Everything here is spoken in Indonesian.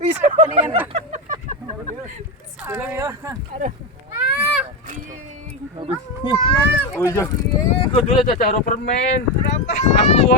Bisa palingan. Tolong ya. Oh iya. Kau dulu caca permen. Berapa? Aku